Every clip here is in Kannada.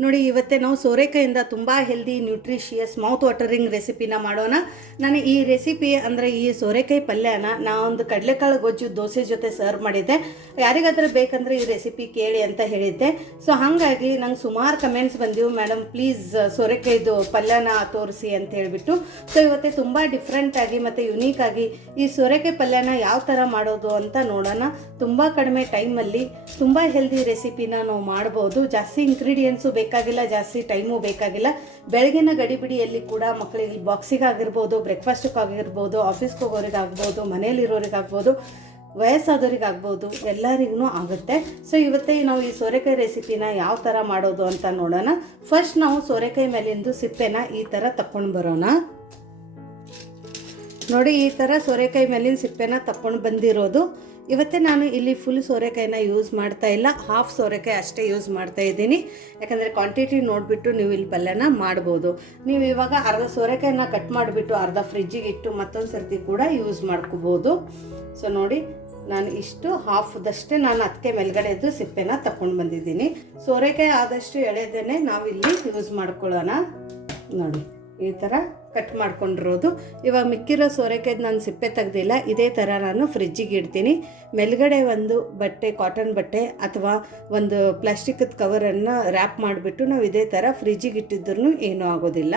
ನೋಡಿ, ಇವತ್ತೇ ನಾವು ಸೋರೆಕಾಯಿಂದ ತುಂಬ ಹೆಲ್ದಿ ನ್ಯೂಟ್ರಿಷಿಯಸ್ ಮೌತ್ ವಾಟರಿಂಗ್ ರೆಸಿಪಿನ ಮಾಡೋಣ. ನಾನು ಈ ರೆಸಿಪಿ ಅಂದರೆ ಈ ಸೋರೆಕಾಯಿ ಪಲ್ಯನ ನಾವೊಂದು ಕಡಲೆಕಾಳು ಗೊಜ್ಜು ದೋಸೆ ಜೊತೆ ಸರ್ವ್ ಮಾಡಿದ್ದೆ. ಯಾರಿಗಾದರೂ ಬೇಕಂದ್ರೆ ಈ ರೆಸಿಪಿ ಕೇಳಿ ಅಂತ ಹೇಳಿದ್ದೆ. ಸೊ ಹಾಗಾಗಿ ನಂಗೆ ಸುಮಾರು ಕಮೆಂಟ್ಸ್ ಬಂದಿವು. ಮೇಡಮ್ ಪ್ಲೀಸ್ ಸೋರೆಕಾಯಿದು ಪಲ್ಯನ ತೋರಿಸಿ ಅಂತ ಹೇಳಿಬಿಟ್ಟು. ಸೊ ಇವತ್ತೇ ತುಂಬ ಡಿಫ್ರೆಂಟಾಗಿ ಮತ್ತು ಯುನೀಕಾಗಿ ಈ ಸೋರೆಕಾಯಿ ಪಲ್ಯನ ಯಾವ ಥರ ಮಾಡೋದು ಅಂತ ನೋಡೋಣ. ತುಂಬ ಕಡಿಮೆ ಟೈಮಲ್ಲಿ ತುಂಬ ಹೆಲ್ದಿ ರೆಸಿಪಿನ ನಾವು ಮಾಡ್ಬೋದು. ಜಾಸ್ತಿ ಇಂಗ್ರೀಡಿಯೆಂಟ್ಸು ಬೇಕಾಗಿಲ್ಲ, ಜಾಸ್ತಿ ಟೈಮು ಬೇಕಾಗಿಲ್ಲ. ಬೆಳಗಿನ ಗಡಿಬಿಡಿಯಲ್ಲಿ ಕೂಡ ಮಕ್ಕಳಿಗೆ ಬಾಕ್ಸಿಗೆ ಆಗಿರ್ಬೋದು ಆಫೀಸ್ಗೆ ಹೋಗೋರಿಗಾಗ್ಬೋದು ಮನೇಲಿರೋರಿಗಾಗ್ಬೋದು ವಯಸ್ಸಾದವರಿಗಾಗ್ಬೋದು ಎಲ್ಲರಿಗೂ ಆಗುತ್ತೆ. ಸೊ ಇವತ್ತೇ ನಾವು ಈ ಸೋರೆಕಾಯಿ ರೆಸಿಪಿನ ಯಾವ ಥರ ಮಾಡೋದು ಅಂತ ನೋಡೋಣ. ಫಸ್ಟ್ ನಾವು ಸೋರೆಕಾಯಿ ಮೇಲಿಂದು ಸಿಪ್ಪೆನ ಈ ಥರ ತಕ್ಕೊಂಡು ಬರೋಣ. ನೋಡಿ, ಈ ಥರ ಸೋರೆಕಾಯಿ ಮೇಲಿನ ಸಿಪ್ಪೆನ ತಕ್ಕೊಂಡು ಬಂದಿರೋದು. ಇವತ್ತೇ ನಾನು ಇಲ್ಲಿ ಫುಲ್ ಸೋರೆಕಾಯಿನ ಯೂಸ್ ಮಾಡ್ತಾ ಇಲ್ಲ. ಹಾಫ್ ಸೋರೆಕಾಯಿ ಅಷ್ಟೇ ಯೂಸ್ ಮಾಡ್ತಾ ಇದ್ದೀನಿ. ಯಾಕಂದರೆ ಕ್ವಾಂಟಿಟಿ ನೋಡಿಬಿಟ್ಟು ನೀವು ಇಲ್ಲಿ ಪಲ್ಯನ ಮಾಡ್ಬೋದು. ನೀವು ಇವಾಗ ಅರ್ಧ ಸೋರೆಕಾಯಿನ ಕಟ್ ಮಾಡಿಬಿಟ್ಟು ಅರ್ಧ ಫ್ರಿಜ್ಜಿಗೆ ಇಟ್ಟು ಮತ್ತೊಂದು ಸರ್ತಿ ಕೂಡ ಯೂಸ್ ಮಾಡ್ಕೋಬೋದು. ಸೊ ನೋಡಿ, ನಾನು ಇಷ್ಟು ಹಾಫ್ದಷ್ಟೇ ನಾನು ಅದಕ್ಕೆ ಮೇಲ್ಗಡೆದು ಸಿಪ್ಪೆನ ತಗೊಂಡು ಬಂದಿದ್ದೀನಿ. ಸೋರೆಕಾಯಿ ಆದಷ್ಟು ಎಳೆದೇನೆ ನಾವು ಇಲ್ಲಿ ಯೂಸ್ ಮಾಡ್ಕೊಳ್ಳೋಣ. ನೋಡಿ. ಈ ಥರ ಕಟ್ ಮಾಡ್ಕೊಂಡಿರೋದು. ಇವಾಗ ಮಿಕ್ಕಿರೋ ಸೋರೆಕಾಯ್ದು ನಾನು ಸಿಪ್ಪೆ ತೆಗ್ದಿಲ್ಲ, ಇದೇ ಥರ ನಾನು ಫ್ರಿಜ್ಜಿಗೆ ಇಡ್ತೀನಿ. ಮೇಲ್ಗಡೆ ಒಂದು ಬಟ್ಟೆ ಕಾಟನ್ ಬಟ್ಟೆ ಅಥವಾ ಒಂದು ಪ್ಲಾಸ್ಟಿಕ್ಕದ ಕವರನ್ನು ರ್ಯಾಪ್ ಮಾಡಿಬಿಟ್ಟು ನಾವು ಇದೇ ಥರ ಫ್ರಿಜ್ಜಿಗೆ ಇಟ್ಟಿದ್ರೂ ಏನೂ ಆಗೋದಿಲ್ಲ.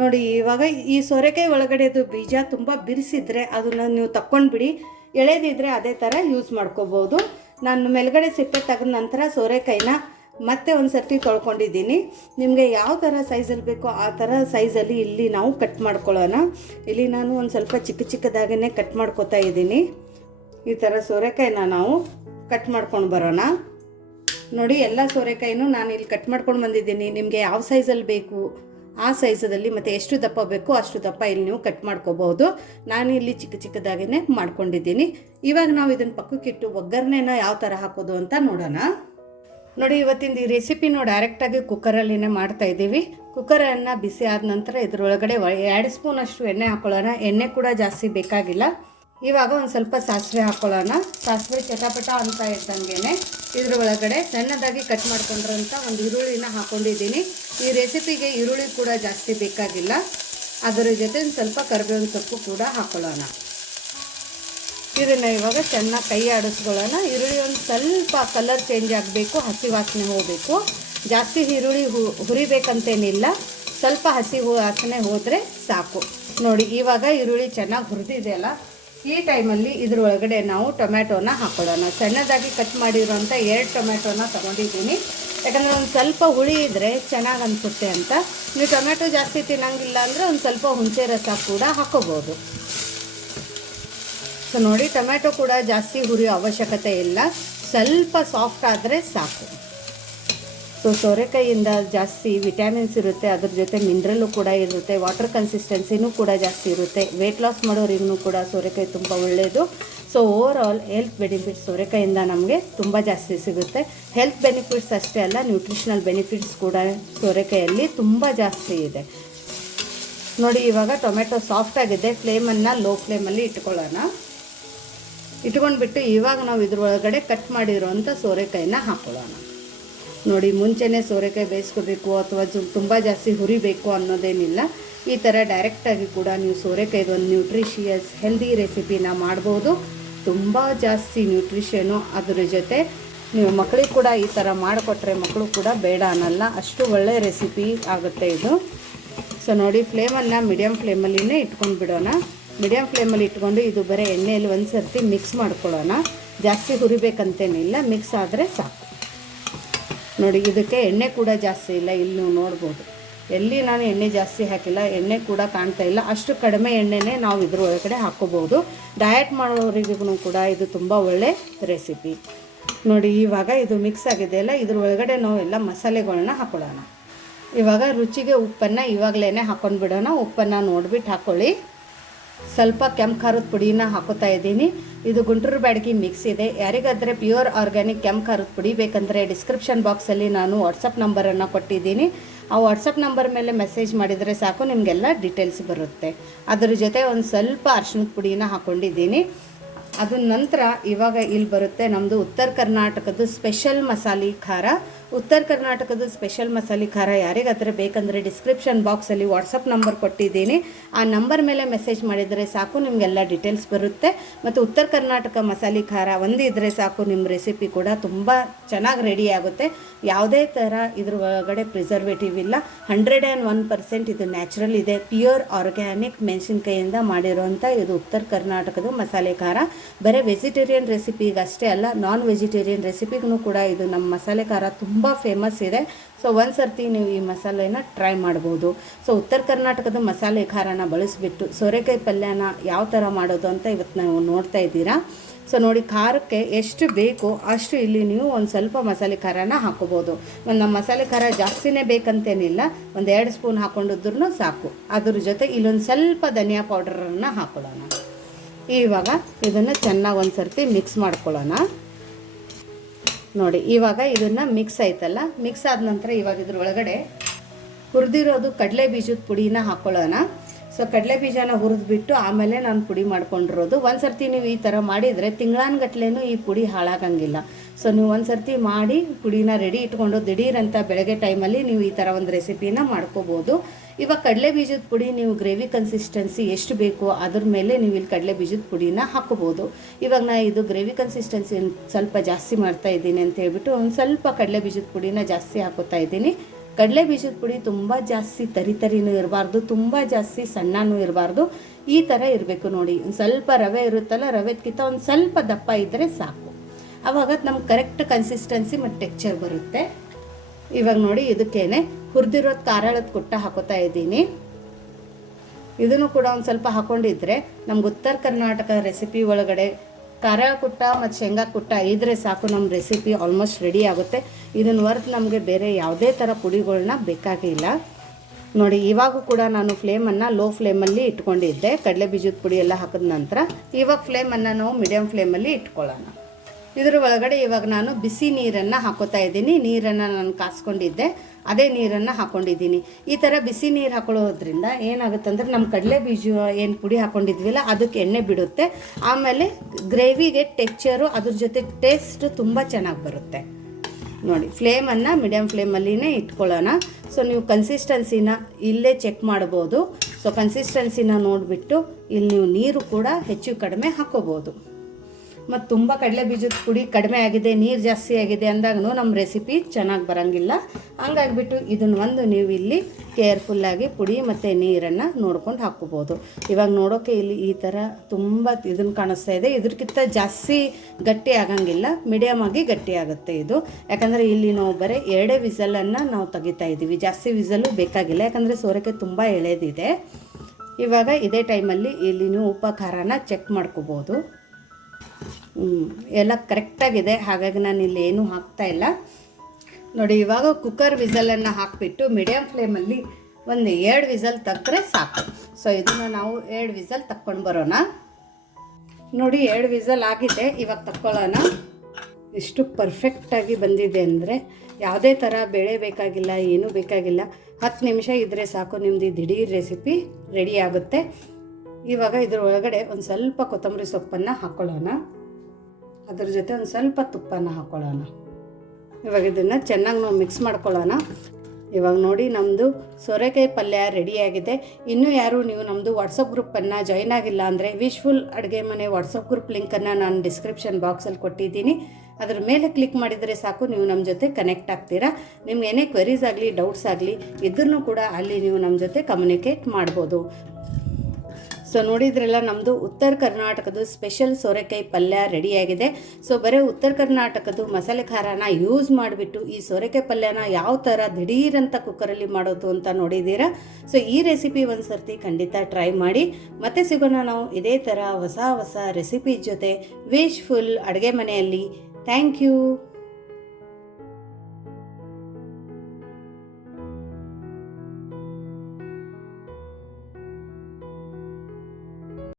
ನೋಡಿ, ಇವಾಗ ಈ ಸೋರೆಕಾಯಿ ಒಳಗಡೆದು ಬೀಜ ತುಂಬ ಬಿರಿಸಿದ್ರೆ ಅದನ್ನು ನೀವು ತಕ್ಕೊಂಡ್ಬಿಡಿ. ಎಳೆದಿದ್ರೆ ಅದೇ ಥರ ಯೂಸ್ ಮಾಡ್ಕೋಬೋದು. ನಾನು ಮೇಲ್ಗಡೆ ಸಿಪ್ಪೆ ತೆಗೆದ ನಂತರ ಸೋರೆಕಾಯಿನ ಮತ್ತೆ ಒಂದು ಸರ್ತಿ ತೊಳ್ಕೊಂಡಿದ್ದೀನಿ. ನಿಮಗೆ ಯಾವ ಥರ ಸೈಜಲ್ಲಿ ಬೇಕೋ ಆ ಥರ ಸೈಜಲ್ಲಿ ಇಲ್ಲಿ ನಾವು ಕಟ್ ಮಾಡ್ಕೊಳ್ಳೋಣ. ಇಲ್ಲಿ ನಾನು ಒಂದು ಸ್ವಲ್ಪ ಚಿಕ್ಕ ಚಿಕ್ಕದಾಗೇ ಕಟ್ ಮಾಡ್ಕೊತಾ ಇದ್ದೀನಿ. ಈ ಥರ ಸೋರೆಕಾಯಿನ ನಾವು ಕಟ್ ಮಾಡ್ಕೊಂಡು ಬರೋಣ. ನೋಡಿ, ಎಲ್ಲ ಸೋರೆಕಾಯಿನೂ ನಾನು ಇಲ್ಲಿ ಕಟ್ ಮಾಡ್ಕೊಂಡು ಬಂದಿದ್ದೀನಿ. ನಿಮಗೆ ಯಾವ ಸೈಜಲ್ಲಿ ಬೇಕು, ಆ ಸೈಜದಲ್ಲಿ ಮತ್ತು ಎಷ್ಟು ದಪ್ಪ ಬೇಕೋ ಅಷ್ಟು ದಪ್ಪ ಇಲ್ಲಿ ನೀವು ಕಟ್ ಮಾಡ್ಕೋಬಹುದು. ನಾನು ಇಲ್ಲಿ ಚಿಕ್ಕ ಚಿಕ್ಕದಾಗೇ ಮಾಡ್ಕೊಂಡಿದ್ದೀನಿ. ಇವಾಗ ನಾವು ಇದನ್ನು ಪಕ್ಕಕ್ಕಿಟ್ಟು ಒಗ್ಗರಣೆನ ಯಾವ ಥರ ಹಾಕೋದು ಅಂತ ನೋಡೋಣ. ನೋಡಿ, ಇವತ್ತಿಂದ ಈ ರೆಸಿಪಿನೂ ಡೈರೆಕ್ಟಾಗಿ ಕುಕ್ಕರಲ್ಲಿನೇ ಮಾಡ್ತಾ ಇದ್ದೀವಿ. ಕುಕ್ಕರನ್ನು ಬಿಸಿ ಆದ ನಂತರ ಇದರೊಳಗಡೆ ಎರಡು ಸ್ಪೂನ್ ಅಷ್ಟು ಎಣ್ಣೆ ಹಾಕೊಳ್ಳೋಣ. ಎಣ್ಣೆ ಕೂಡ ಜಾಸ್ತಿ ಬೇಕಾಗಿಲ್ಲ. ಇವಾಗ ಒಂದು ಸ್ವಲ್ಪ ಸಾಸಿವೆ ಹಾಕೊಳ್ಳೋಣ. ಸಾಸಿವೆ ಚಟಪಟ ಅಂತ ಇದ್ದಂಗೆ ಇದ್ರ ಒಳಗಡೆ ಸಣ್ಣದಾಗಿ ಕಟ್ ಮಾಡ್ಕೊಂಡ್ರಂಥ ಒಂದು ಈರುಳ್ಳಿನ ಹಾಕೊಂಡಿದ್ದೀನಿ. ಈ ರೆಸಿಪಿಗೆ ಈರುಳ್ಳಿ ಕೂಡ ಜಾಸ್ತಿ ಬೇಕಾಗಿಲ್ಲ. ಅದರ ಜೊತೆ ಒಂದು ಸ್ವಲ್ಪ ಕರಿಬೇವಿನ ಸೊಪ್ಪು ಕೂಡ ಹಾಕೊಳ್ಳೋಣ. ಇದನ್ನು ಇವಾಗ ಚೆನ್ನಾಗಿ ಕೈ ಆಡಿಸ್ಕೊಳ್ಳೋಣ. ಈರುಳ್ಳಿ ಒಂದು ಸ್ವಲ್ಪ ಕಲರ್ ಚೇಂಜ್ ಆಗಬೇಕು, ಹಸಿ ವಾಸನೆ ಹೋಗಬೇಕು. ಜಾಸ್ತಿ ಈರುಳ್ಳಿ ಹುರಿಬೇಕಂತೇನಿಲ್ಲ. ಸ್ವಲ್ಪ ಹಸಿ ವಾಸನೆ ಹೋದರೆ ಸಾಕು. ನೋಡಿ, ಇವಾಗ ಈರುಳ್ಳಿ ಚೆನ್ನಾಗಿ ಹುರಿದಿದೆಯಲ್ಲ, ಈ ಟೈಮಲ್ಲಿ ಇದರೊಳಗಡೆ ನಾವು ಟೊಮ್ಯಾಟೋನ ಹಾಕೊಳ್ಳೋಣ. ಸಣ್ಣದಾಗಿ ಕಟ್ ಮಾಡಿರೋಂಥ ಎರಡು ಟೊಮ್ಯಾಟೋನ ತೊಗೊಂಡಿದ್ದೀನಿ. ಯಾಕಂದರೆ ಒಂದು ಸ್ವಲ್ಪ ಹುಳಿ ಇದ್ದರೆ ಚೆನ್ನಾಗಿ ಅನಿಸುತ್ತೆ ಅಂತ. ನೀವು ಟೊಮ್ಯಾಟೊ ಜಾಸ್ತಿ ತಿನ್ನಂಗಿಲ್ಲ ಅಂದರೆ ಒಂದು ಸ್ವಲ್ಪ ಹುಣಸೆ ರಸ ಕೂಡ ಹಾಕೋಬೋದು. ಸೊ ನೋಡಿ, ಟೊಮ್ಯಾಟೊ ಕೂಡ ಜಾಸ್ತಿ ಹುರಿಯೋ ಅವಶ್ಯಕತೆ ಇಲ್ಲ. ಸ್ವಲ್ಪ ಸಾಫ್ಟ್ ಆದರೆ ಸಾಕು. ಸೊ ಸೋರೆಕಾಯಿಯಿಂದ ಜಾಸ್ತಿ ವಿಟಮಿನ್ಸ್ ಇರುತ್ತೆ. ಅದ್ರ ಜೊತೆ ಮಿನ್ರಲ್ಲು ಕೂಡ ಇರುತ್ತೆ. ವಾಟರ್ ಕನ್ಸಿಸ್ಟೆನ್ಸಿನೂ ಕೂಡ ಜಾಸ್ತಿ ಇರುತ್ತೆ. ವೆಯ್ಟ್ ಲಾಸ್ ಮಾಡೋರಿಗೂ ಕೂಡ ಸೋರೆಕಾಯಿ ತುಂಬ ಒಳ್ಳೆಯದು so over all health benefits ಸೋರೆಕಾಯಿಂದ ನಮಗೆ ತುಂಬ ಜಾಸ್ತಿ ಸಿಗುತ್ತೆ. ಹೆಲ್ತ್ ಬೆನಿಫಿಟ್ಸ್ ಅಷ್ಟೇ ಅಲ್ಲ ನ್ಯೂಟ್ರಿಷನಲ್ ಬೆನಿಫಿಟ್ಸ್ ಕೂಡ ಸೋರೆಕಾಯಲ್ಲಿ ತುಂಬ ಜಾಸ್ತಿ ಇದೆ. ನೋಡಿ, ಇವಾಗ ಟೊಮೆಟೊ ಸಾಫ್ಟ್ ಆಗಿದೆ. ಫ್ಲೇಮನ್ನು ಲೋ ಫ್ಲೇಮಲ್ಲಿ ಇಟ್ಕೊಳ್ಳೋಣ. ಇಟ್ಕೊಂಡ್ಬಿಟ್ಟು ಇವಾಗ ನಾವು ಇದ್ರೊಳಗಡೆ ಕಟ್ ಮಾಡಿರೋಂಥ ಸೋರೆಕಾಯಿನ ಹಾಕೊಳ್ಳೋಣ. ನೋಡಿ, ಮುಂಚೆನೇ ಸೋರೆಕಾಯಿ ಬೇಯಿಸ್ಕೋಬೇಕು ಅಥವಾ ತುಂಬ ಜಾಸ್ತಿ ಹುರಿಬೇಕು ಅನ್ನೋದೇನಿಲ್ಲ. ಈ ಥರ ಡೈರೆಕ್ಟಾಗಿ ಕೂಡ ನೀವು ಸೋರೆಕಾಯ್ದು ಒಂದು ನ್ಯೂಟ್ರಿಷಿಯಸ್ ಹೆಲ್ದಿ ರೆಸಿಪಿನ ಮಾಡ್ಬೋದು. ತುಂಬ ಜಾಸ್ತಿ ನ್ಯೂಟ್ರಿಷನು ಅದ್ರ ಜೊತೆ ನೀವು ಮಕ್ಕಳಿಗೆ ಕೂಡ ಈ ಥರ ಮಾಡಿಕೊಟ್ರೆ ಮಕ್ಕಳು ಕೂಡ ಬೇಡ ಅನ್ನಲ್ಲ. ಅಷ್ಟು ಒಳ್ಳೆಯ ರೆಸಿಪಿ ಆಗುತ್ತೆ ಇದು. ಸೊ ನೋಡಿ ಫ್ಲೇಮನ್ನು ಮೀಡಿಯಮ್ ಫ್ಲೇಮಲ್ಲಿನೇ ಇಟ್ಕೊಂಡು ಬಿಡೋಣ ಮೀಡಿಯಮ್ ಫ್ಲೇಮಲ್ಲಿ ಇಟ್ಕೊಂಡು ಇದು ಬರೀ ಎಣ್ಣೆಯಲ್ಲಿ ಒಂದು ಸರ್ತಿ ಮಿಕ್ಸ್ ಮಾಡ್ಕೊಳ್ಳೋಣ. ಜಾಸ್ತಿ ಹುರಿಬೇಕಂತೇನಿಲ್ಲ ಮಿಕ್ಸ್ ಆದರೆ ಸಾಕು. ನೋಡಿ, ಇದಕ್ಕೆ ಎಣ್ಣೆ ಕೂಡ ಜಾಸ್ತಿ ಇಲ್ಲ, ಇಲ್ಲಿ ನೀವು ನೋಡ್ಬೋದು. ಎಲ್ಲಿ ನಾನು ಎಣ್ಣೆ ಜಾಸ್ತಿ ಹಾಕಿಲ್ಲ, ಎಣ್ಣೆ ಕೂಡ ಕಾಣ್ತಾ ಇಲ್ಲ. ಅಷ್ಟು ಕಡಿಮೆ ಎಣ್ಣೆನೇ ನಾವು ಇದ್ರ ಒಳಗಡೆ ಹಾಕೋಬಹುದು. ಡಯಟ್ ಮಾಡೋರಿಗೂ ಕೂಡ ಇದು ತುಂಬ ಒಳ್ಳೆ ರೆಸಿಪಿ ನೋಡಿ, ಇವಾಗ ಇದು ಮಿಕ್ಸ್ ಆಗಿದೆ ಅಲ್ಲ, ಇದ್ರ ಒಳಗಡೆ ನಾವು ಎಲ್ಲ ಮಸಾಲೆಗಳನ್ನ ಹಾಕೊಳ್ಳೋಣ. ಇವಾಗ ರುಚಿಗೆ ಉಪ್ಪನ್ನು ಇವಾಗಲೇ ಹಾಕೊಂಡ್ಬಿಡೋಣ. ಉಪ್ಪನ್ನು ನೋಡ್ಬಿಟ್ಟು ಹಾಕ್ಕೊಳ್ಳಿ ಸ್ವಲ್ಪ ಕೆಂಪು ಖಾರದ ಪುಡಿನ ಹಾಕೋತಾ ಇದ್ದೀನಿ. ಇದು ಗುಂಟೂರು ಬ್ಯಾಡಗಿ ಮಿಕ್ಸ್ ಇದೆ. ಯಾರಿಗಾದರೆ ಪ್ಯೂರ್ ಆರ್ಗ್ಯಾನಿಕ್ ಕೆಂಪು ಖಾರದ ಪುಡಿ ಬೇಕಂದರೆ ಡಿಸ್ಕ್ರಿಪ್ಷನ್ ಬಾಕ್ಸಲ್ಲಿ ನಾನು ವಾಟ್ಸಪ್ ನಂಬರನ್ನು ಕೊಟ್ಟಿದ್ದೀನಿ. ಆ ವಾಟ್ಸಪ್ ನಂಬರ್ ಮೇಲೆ ಮೆಸೇಜ್ ಮಾಡಿದರೆ ಸಾಕು, ನಿಮಗೆಲ್ಲ ಡೀಟೇಲ್ಸ್ ಬರುತ್ತೆ. ಅದರ ಜೊತೆ ಒಂದು ಸ್ವಲ್ಪ ಅರ್ಶಿಣದ ಪುಡಿನ ಹಾಕ್ಕೊಂಡಿದ್ದೀನಿ ಅದ ನಂತರ ಇವಾಗ ಇಲ್ಲಿ ಬರುತ್ತೆ ನಮ್ಮದು ಉತ್ತರ ಕರ್ನಾಟಕದ ಸ್ಪೆಷಲ್ ಮಸಾಲೆ ಖಾರ. ಉತ್ತರ ಕರ್ನಾಟಕದ ಸ್ಪೆಷಲ್ ಮಸಾಲೆ ಖಾರ ಯಾರಿಗಾದ್ರೆ ಬೇಕಂದರೆ ಡಿಸ್ಕ್ರಿಪ್ಷನ್ ಬಾಕ್ಸಲ್ಲಿ ವಾಟ್ಸಪ್ ನಂಬರ್ ಕೊಟ್ಟಿದ್ದೀನಿ. ಆ ನಂಬರ್ ಮೇಲೆ ಮೆಸೇಜ್ ಮಾಡಿದರೆ ಸಾಕು, ನಿಮಗೆಲ್ಲ ಡೀಟೇಲ್ಸ್ ಬರುತ್ತೆ. ಮತ್ತು ಉತ್ತರ ಕರ್ನಾಟಕ ಮಸಾಲೆ ಖಾರ ಒಂದಿದ್ರೆ ಸಾಕು ನಿಮ್ಮ ರೆಸಿಪಿ ಕೂಡ ತುಂಬ ಚೆನ್ನಾಗಿ ರೆಡಿ ಆಗುತ್ತೆ. ಯಾವುದೇ ಥರ ಇದ್ರ ಒಳಗಡೆ ಪ್ರಿಸರ್ವೇಟಿವ್ ಇಲ್ಲ. ಹಂಡ್ರೆಡ್ ಆ್ಯಂಡ್ ಒನ್ ಪರ್ಸೆಂಟ್ ಇದು ನ್ಯಾಚುರಲ್ ಇದೆ. ಪ್ಯೂರ್ ಆರ್ಗ್ಯಾನಿಕ್ ಮೆಣಸಿನ್ಕಾಯಿಂದ ಮಾಡಿರೋಂಥ ಇದು ಉತ್ತರ ಕರ್ನಾಟಕದ ಮಸಾಲೆ ಖಾರ. ಬರೀ ವೆಜಿಟೇರಿಯನ್ ರೆಸಿಪಿಗೆ ಅಷ್ಟೇ ಅಲ್ಲ ನಾನ್ ವೆಜಿಟೇರಿಯನ್ ರೆಸಿಪಿಗೂ ಕೂಡ ಇದು ನಮ್ಮ ಮಸಾಲೆ ಖಾರ ತುಂಬ ಫೇಮಸ್ ಇದೆ. ಸೊ ಒಂದು ಸರ್ತಿ ನೀವು ಈ ಮಸಾಲೆನ ಟ್ರೈ ಮಾಡ್ಬೋದು. ಸೊ ಉತ್ತರ ಕರ್ನಾಟಕದ ಮಸಾಲೆ ಖಾರನ ಬಳಸಿಬಿಟ್ಟು ಸೋರೆಕಾಯಿ ಪಲ್ಯನ ಯಾವ ಥರ ಮಾಡೋದು ಅಂತ ಇವತ್ತು ನಾವು ನೋಡ್ತಾ ಇದ್ದೀರಾ. ಸೊ ನೋಡಿ ಖಾರಕ್ಕೆ ಎಷ್ಟು ಬೇಕೋ ಅಷ್ಟು ಇಲ್ಲಿ ನೀವು ಒಂದು ಸ್ವಲ್ಪ ಮಸಾಲೆ ಖಾರನ ಹಾಕೋಬೋದು. ನಮ್ಮ ಮಸಾಲೆ ಖಾರ ಜಾಸ್ತಿನೇ ಬೇಕಂತೇನಿಲ್ಲ. ಒಂದು ಎರಡು ಸ್ಪೂನ್ ಹಾಕೊಂಡಿದ್ರು ಸಾಕು. ಅದ್ರ ಜೊತೆ ಇಲ್ಲೊಂದು ಸ್ವಲ್ಪ ಧನಿಯಾ ಪೌಡರನ್ನು ಹಾಕೊಳ್ಳೋಣ. ಇವಾಗ ಇದನ್ನು ಚೆನ್ನಾಗಿ ಒಂದು ಸರ್ತಿ ಮಿಕ್ಸ್ ಮಾಡ್ಕೊಳ್ಳೋಣ. ನೋಡಿ, ಇವಾಗ ಇದನ್ನು ಮಿಕ್ಸ್ ಆಯ್ತಲ್ಲ? ಮಿಕ್ಸ್ ಆದ ನಂತರ ಇವಾಗ ಇದ್ರ ಒಳಗಡೆ ಹುರಿದಿರೋದು ಕಡಲೆ ಬೀಜದ ಪುಡಿನ ಹಾಕೊಳ್ಳೋಣ. ಸೊ ಕಡಲೆ ಬೀಜನ ಹುರಿದ್ಬಿಟ್ಟು ಆಮೇಲೆ ನಾನು ಪುಡಿ ಮಾಡ್ಕೊಂಡಿರೋದು. ಒಂದು ಸರ್ತಿ ನೀವು ಈ ಥರ ಮಾಡಿದರೆ ತಿಂಗಳಾನ್ಗಟ್ಲೆನೂ ಈ ಪುಡಿ ಹಾಳಾಗಂಗಿಲ್ಲ. ಸೊ ನೀವು ಒಂದು ಸರ್ತಿ ಮಾಡಿ ಪುಡಿನ ರೆಡಿ ಇಟ್ಕೊಂಡು ದಿಢೀರಂತ ಬೆಳಗ್ಗೆ ಟೈಮಲ್ಲಿ ನೀವು ಈ ಥರ ಒಂದು ರೆಸಿಪಿನ ಮಾಡ್ಕೋಬೋದು. ಇವಾಗ ಕಡಲೆ ಬೀಜದ ಪುಡಿ ನೀವು ಗ್ರೇವಿ ಕನ್ಸಿಸ್ಟೆನ್ಸಿ ಎಷ್ಟು ಬೇಕೋ ಅದ್ರ ಮೇಲೆ ನೀವು ಇಲ್ಲಿ ಕಡಲೆ ಬೀಜದ ಪುಡಿನ ಹಾಕೋಬೋದು ಇವಾಗ ನಾ ಇದು ಗ್ರೇವಿ ಕನ್ಸಿಸ್ಟೆನ್ಸಿ ಸ್ವಲ್ಪ ಜಾಸ್ತಿ ಮಾಡ್ತಾ ಇದ್ದೀನಿ ಅಂತ ಹೇಳ್ಬಿಟ್ಟು ಒಂದು ಸ್ವಲ್ಪ ಕಡಲೆ ಬೀಜದ ಪುಡಿನ ಜಾಸ್ತಿ ಹಾಕೋತಾ ಇದ್ದೀನಿ. ಕಡಲೆ ಬೀಜದ ಪುಡಿ ತುಂಬ ಜಾಸ್ತಿ ತರಿ ತರಿನೂ ಇರಬಾರ್ದು, ತುಂಬ ಜಾಸ್ತಿ ಸಣ್ಣನೂ ಇರಬಾರ್ದು. ಈ ಥರ ಇರಬೇಕು ನೋಡಿ. ಒಂದು ಸ್ವಲ್ಪ ರವೆ ಇರುತ್ತಲ್ಲ ರವೆಕ್ಕಿಂತ ಒಂದು ಸ್ವಲ್ಪ ದಪ್ಪ ಇದ್ದರೆ ಸಾಕು. ಆವಾಗ ನಮ್ಗೆ ಕರೆಕ್ಟ್ ಕನ್ಸಿಸ್ಟೆನ್ಸಿ ಮತ್ತು ಟೆಕ್ಚರ್ ಬರುತ್ತೆ. ಇವಾಗ ನೋಡಿ ಇದಕ್ಕೇನೆ ಹುರಿದಿರೋದು ಕಾರಳದ ಕುಟ್ಟ ಹಾಕೋತಾ ಇದ್ದೀನಿ. ಇದನ್ನು ಕೂಡ ಒಂದು ಸ್ವಲ್ಪ ಹಾಕೊಂಡಿದ್ರೆ ನಮ್ಗೆ ಉತ್ತರ ಕರ್ನಾಟಕ ರೆಸಿಪಿ ಒಳಗಡೆ ಖಾರ ಕುಟ್ಟ ಮತ್ತು ಶೇಂಗಾ ಕುಟ್ಟ ಇದ್ರೆ ಸಾಕು ನಮ್ಮ ರೆಸಿಪಿ ಆಲ್ಮೋಸ್ಟ್ ರೆಡಿ ಆಗುತ್ತೆ. ಇದನ್ನು ಹೊರತು ನಮಗೆ ಬೇರೆ ಯಾವುದೇ ಥರ ಪುಡಿಗಳನ್ನ ಬೇಕಾಗಿಲ್ಲ. ನೋಡಿ, ಇವಾಗೂ ಕೂಡ ನಾನು ಫ್ಲೇಮನ್ನು ಲೋ ಫ್ಲೇಮಲ್ಲಿ ಇಟ್ಕೊಂಡಿದ್ದೆ. ಕಡಲೆ ಬೀಜದ ಪುಡಿ ಎಲ್ಲ ಹಾಕಿದ ನಂತರ ಇವಾಗ ಫ್ಲೇಮನ್ನು ನಾವು ಮೀಡಿಯಮ್ ಫ್ಲೇಮಲ್ಲಿ ಇಟ್ಕೊಳ್ಳೋಣ. ಇದ್ರ ಒಳಗಡೆ ಇವಾಗ ನಾನು ಬಿಸಿ ನೀರನ್ನು ಹಾಕೋತಾ ಇದ್ದೀನಿ. ನೀರನ್ನು ನಾನು ಕಾಸ್ಕೊಂಡಿದ್ದೆ. ಅದೇ ನೀರನ್ನು ಹಾಕ್ಕೊಂಡಿದ್ದೀನಿ ಈ ಥರ ಬಿಸಿ ನೀರು ಹಾಕೊಳ್ಳೋದ್ರಿಂದ ಏನಾಗುತ್ತೆ ಅಂದರೆ ನಮ್ಮ ಕಡಲೆ ಬೀಜ ಏನು ಪುಡಿ ಹಾಕ್ಕೊಂಡಿದ್ವಿಲ್ಲ ಅದಕ್ಕೆ ಎಣ್ಣೆ ಬಿಡುತ್ತೆ. ಆಮೇಲೆ ಗ್ರೇವಿಗೆ ಟೆಕ್ಚರು ಅದ್ರ ಜೊತೆ ಟೇಸ್ಟ್ ತುಂಬ ಚೆನ್ನಾಗಿ ಬರುತ್ತೆ. ನೋಡಿ ಫ್ಲೇಮನ್ನು ಮೀಡಿಯಮ್ ಫ್ಲೇಮಲ್ಲಿನೇ ಇಟ್ಕೊಳ್ಳೋಣ. ಸೊ, ನೀವು ಕನ್ಸಿಸ್ಟೆನ್ಸಿನ ಇಲ್ಲೇ ಚೆಕ್ ಮಾಡ್ಬೋದು. ಸೊ, ಕನ್ಸಿಸ್ಟೆನ್ಸಿನ ನೋಡಿಬಿಟ್ಟು ಇಲ್ಲಿ ನೀವು ನೀರು ಕೂಡ ಹೆಚ್ಚು ಕಡಿಮೆ ಹಾಕೋಬೋದು. ಮತ್ತು ತುಂಬ ಕಡಲೆ ಬೀಜದ ಪುಡಿ ಕಡಿಮೆ ಆಗಿದೆ, ನೀರು ಜಾಸ್ತಿ ಆಗಿದೆ ಅಂದಾಗೂ ನಮ್ಮ ರೆಸಿಪಿ ಚೆನ್ನಾಗಿ ಬರೋಂಗಿಲ್ಲ. ಹಂಗಾಗಿಬಿಟ್ಟು ಇದನ್ನು ಒಂದು ನೀವು ಇಲ್ಲಿ ಕೇರ್ಫುಲ್ಲಾಗಿ ಪುಡಿ ಮತ್ತು ನೀರನ್ನು ನೋಡ್ಕೊಂಡು ಹಾಕ್ಕೋಬೋದು. ಇವಾಗ ನೋಡೋಕ್ಕೆ ಇಲ್ಲಿ ಈ ಥರ ತುಂಬ ಇದನ್ನು ಕಾಣಿಸ್ತಾ ಇದೆ. ಇದಕ್ಕಿಂತ ಜಾಸ್ತಿ ಗಟ್ಟಿ ಆಗಂಗಿಲ್ಲ ಮೀಡಿಯಮ್ ಆಗಿ ಗಟ್ಟಿ ಆಗುತ್ತೆ ಇದು. ಯಾಕಂದರೆ ಇಲ್ಲಿ ನಾವು ಬರೀ ಎರಡೇ ವಿಸಲನ್ನು ನಾವು ತೆಗಿತಾ ಇದ್ದೀವಿ ಜಾಸ್ತಿ ವಿಸಲು ಬೇಕಾಗಿಲ್ಲ, ಯಾಕಂದರೆ ಸೋರೆಕೆ ತುಂಬ ಎಳೆದಿದೆ. ಇವಾಗ ಇದೇ ಟೈಮಲ್ಲಿ ಇಲ್ಲಿ ನೀವು ಉಪ್ಪು, ಖಾರನ ಚೆಕ್ ಮಾಡ್ಕೋಬೋದು. ಎಲ್ಲ ಕರೆಕ್ಟಾಗಿದೆ ಹಾಗಾಗಿ ನಾನು ಇಲ್ಲಿ ಏನೂ ಹಾಕ್ತಾ ಇಲ್ಲ. ನೋಡಿ, ಇವಾಗ ಕುಕ್ಕರ್ ವಿಸಲನ್ನು ಹಾಕಿಬಿಟ್ಟು ಮೀಡಿಯಮ್ ಫ್ಲೇಮಲ್ಲಿ ಒಂದು ಎರಡು ವಿಸಲ್ ತಕ್ಕರೆ ಸಾಕು. ಸೊ ಇದನ್ನು ನಾವು ಎರಡು ವಿಸಲ್ ತಕ್ಕೊಂಡು ಬರೋಣ. ನೋಡಿ, ಎರಡು ವಿಸಲ್ ಆಗಿದೆ. ಇವಾಗ ತಕ್ಕೊಳ್ಳೋಣ. ಎಷ್ಟು ಪರ್ಫೆಕ್ಟಾಗಿ ಬಂದಿದೆ ಅಂದರೆ ಯಾವುದೇ ಥರ ಬೇಳೆ ಬೇಕಾಗಿಲ್ಲ, ಏನೂ ಬೇಕಾಗಿಲ್ಲ. ಹತ್ತು ನಿಮಿಷ ಇದ್ದರೆ ಸಾಕು. ನಿಮ್ಮದು ದಿಢೀರ್ ರೆಸಿಪಿ ರೆಡಿ ಆಗುತ್ತೆ. ಇವಾಗ ಇದರ ಒಳಗಡೆ ಒಂದು ಸ್ವಲ್ಪ ಕೊತ್ತಂಬರಿ ಸೊಪ್ಪನ್ನು ಹಾಕ್ಕೊಳ್ಳೋಣ ಅದ್ರ ಜೊತೆ ಒಂದು ಸ್ವಲ್ಪ ತುಪ್ಪನ ಹಾಕ್ಕೊಳ್ಳೋಣ ಇವಾಗ ಇದನ್ನು ಚೆನ್ನಾಗಿ ನಾವು ಮಿಕ್ಸ್ ಮಾಡ್ಕೊಳ್ಳೋಣ. ಇವಾಗ ನೋಡಿ ನಮ್ಮದು ಸೋರೆಕಾಯಿ ಪಲ್ಯ ರೆಡಿಯಾಗಿದೆ ಇನ್ನೂ ಯಾರು ನೀವು ನಮ್ಮದು ವಾಟ್ಸಪ್ ಗ್ರೂಪನ್ನು ಜಾಯ್ನ್ ಆಗಿಲ್ಲ ಅಂದರೆ ವಿಶ್ಫುಲ್ ಅಡುಗೆ ಮನೆ ವಾಟ್ಸಪ್ ಗ್ರೂಪ್ ಲಿಂಕನ್ನು ನಾನು ಡಿಸ್ಕ್ರಿಪ್ಷನ್ ಬಾಕ್ಸಲ್ಲಿ ಕೊಟ್ಟಿದ್ದೀನಿ. ಅದ್ರ ಮೇಲೆ ಕ್ಲಿಕ್ ಮಾಡಿದರೆ ಸಾಕು, ನೀವು ನಮ್ಮ ಜೊತೆ ಕನೆಕ್ಟ್ ಆಗ್ತೀರಾ. ನಿಮ್ಗೆ ಏನೇ ಕ್ವೆರೀಸ್ ಆಗಲಿ ಡೌಟ್ಸ್ ಆಗಲಿ ಇದ್ರೂ ಕೂಡ ಅಲ್ಲಿ ನೀವು ನಮ್ಮ ಜೊತೆ ಕಮ್ಯುನಿಕೇಟ್ ಮಾಡ್ಬೋದು. ಸೊ ನೋಡಿದ್ರೆಲ್ಲ ನಮ್ಮದು ಉತ್ತರ ಕರ್ನಾಟಕದ ಸ್ಪೆಷಲ್ ಸೋರೆಕಾಯಿ ಪಲ್ಯ ರೆಡಿಯಾಗಿದೆ. ಸೊ ಬರೀ ಉತ್ತರ ಕರ್ನಾಟಕದ ಮಸಾಲೆ ಖಾರನ ಯೂಸ್ ಮಾಡಿಬಿಟ್ಟು ಈ ಸೋರೆಕಾಯಿ ಪಲ್ಯನ ಯಾವ ಥರ ದಿಢೀರಂತ ಕುಕ್ಕರಲ್ಲಿ ಮಾಡೋದು ಅಂತ ನೋಡಿದ್ದೀರಾ? ಸೊ ಈ ರೆಸಿಪಿ ಒಂದು ಸರ್ತಿ ಖಂಡಿತ ಟ್ರೈ ಮಾಡಿ. ಮತ್ತೆ ಸಿಗೋಣ ನಾವು ಇದೇ ಥರ ಹೊಸ ಹೊಸ ರೆಸಿಪಿ ಜೊತೆ ವಿಶ್ಫುಲ್ ಅಡುಗೆ ಮನೆಯಲ್ಲಿ. Thank you